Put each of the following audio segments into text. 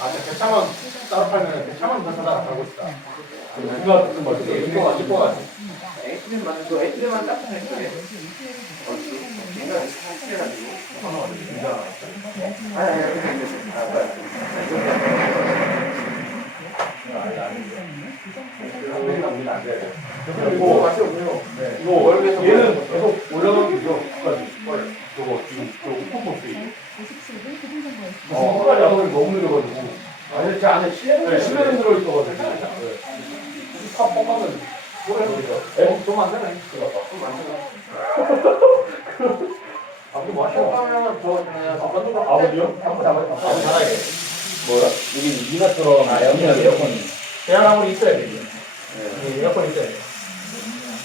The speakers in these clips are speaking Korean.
아, 대창원 따로 팔면 대창원 가사다 가고 싶다. 누가 무슨 말 이게 이뻐가 이뻐가. 에이트만 또 에이트만 딱 하는. 어, 내가 사실해가지고. 아, 아, 아, 안 돼. 그리고 맛이 없네요. 이거 원래서 얘는 계속 올라가기죠. 끝까지. 저거 지금 저 우퍼포스. 어, 끝까지 안 오면 너무 느려가지고. 제 안에 네, 실내는 들어있어가지고. 차 뻥하면 뭐라 해야 되죠? 어, 좀안 되네. 아무도 저 그냥 잠깐도 아버지요? 한번 잡아야. 뭐야? 여기 아, 여기는 여기는 에어컨이. 대한항공이 있어야 돼. 이게. 네. 이 에어컨 있어야 돼.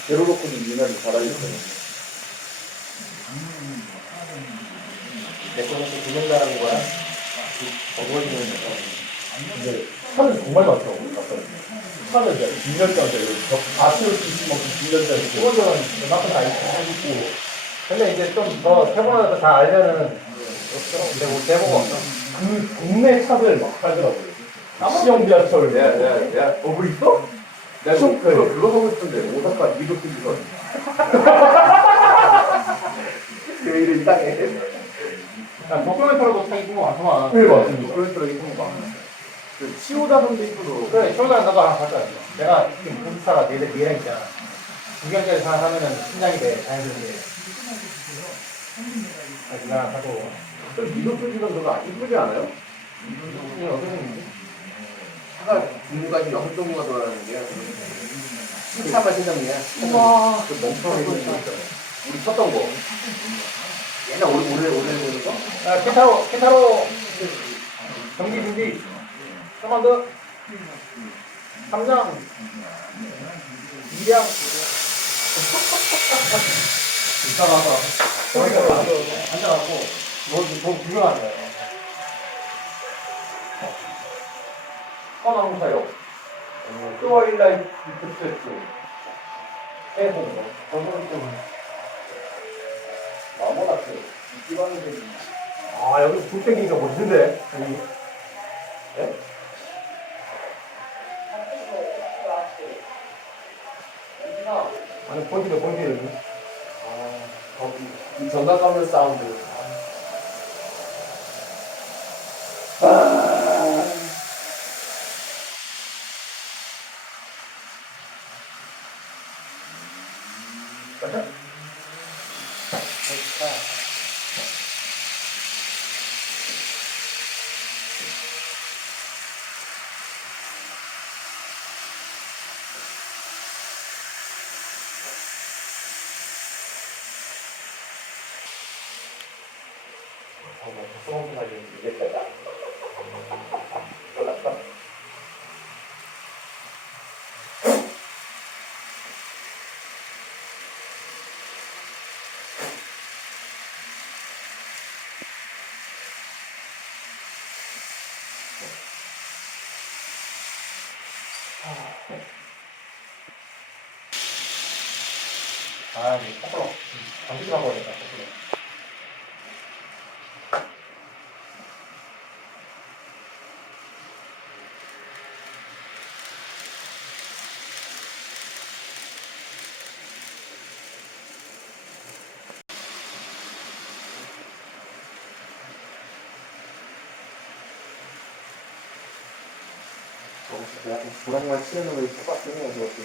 제로로코도 미나리 달아있어요. 내 거는 또 구경다라는 거야. 어머니는 근데 차는 정말 많더라고. 차는 이제 2년짜리, 다 채울 수 있을 만큼 2년짜리. 기본적으로 그만큼 다 있고. 근데 이제 좀 더 세분화해서 다 알면은 근데 뭐 대보가 없어. 그 국내 차들 막 팔더라고요. 시형 지하철. 내가, 내가, 내가, 어, 뭐 있어? 내가 좀 그거, 그거 보고 싶은데, 오사카 미도 TV 왜 이래 이상해. 야, 타기 보면 많구만. 네, 맞습니다. 이거 봐. 그 치오다 선배님도 그래, 쇼장 나도 하나 갔다 왔어. 내가 지금 몬스타가 내, 내랑 있잖아. 구경자리 하나 하면은 신장이 돼, 자연스럽게. 아, 누나 하고. 저 미도 TV가 그거 안 이쁘지 않아요? 차가 중간에 영동무가 돌아가는 게 신차만 신정이야. 우와. 그 멍청하게 생긴 거 있잖아. 우리 쳤던 거. 옛날 오래 오래 오래 보는 거? 아, 케타로, 케타로, 그, 경기 준비. 커만드. 삼장. 이량. 이따가서 거기가 가서 앉아갖고 뭐, 뭐 구경하는 거야. 하나공사요. 트와일라이트 해본 거. 저거는 좀 마모나트 이지방들이 아, 여기 불땡기니까 멋진데? 본질이야, 본질. 여기. 거기 이 정각 가면 사운드. 어, 뭐, 독성을 가지고. 아, 이거 거꾸로. 방귀 바꿔야겠다, 거꾸로. 저 거 약간 불안만 치는 거 똑같네 저것도.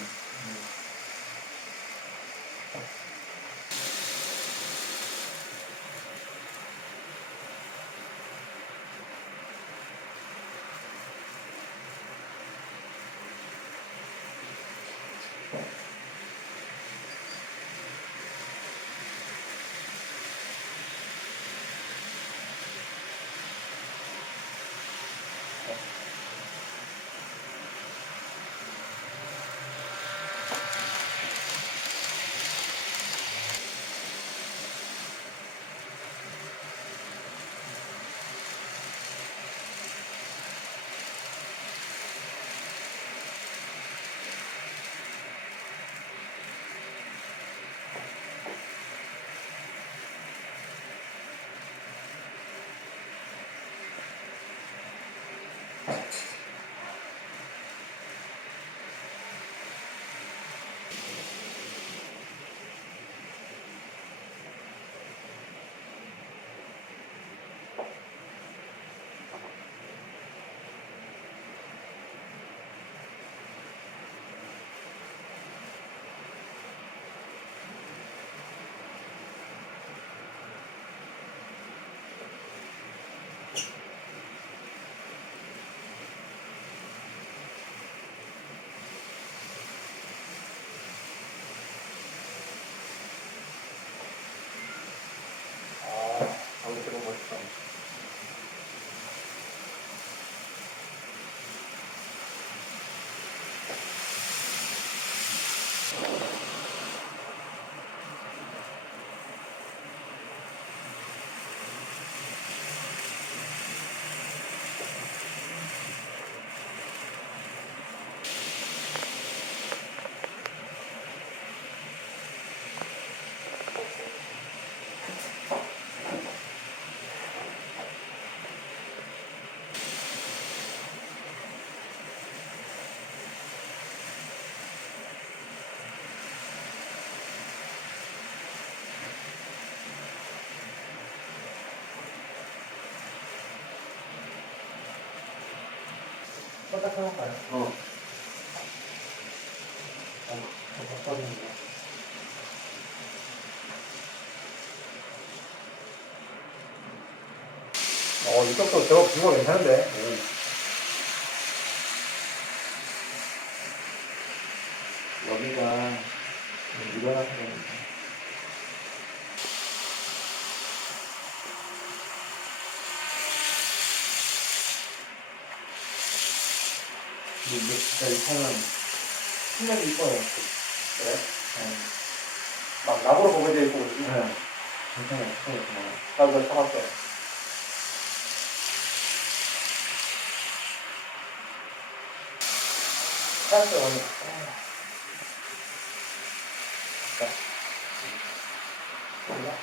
어. 어, 이쪽도 제법 뷰가 괜찮은데. 여기가 일어났던 근데 이게 진짜 이 차는 신나게 이뻐요. 그래? 막 나보러 보게 돼 있고, 그러지? 네. 괜찮아요. 괜찮아요. 나도 이거 사봤어요. 사봤어요, 오늘. 몰라?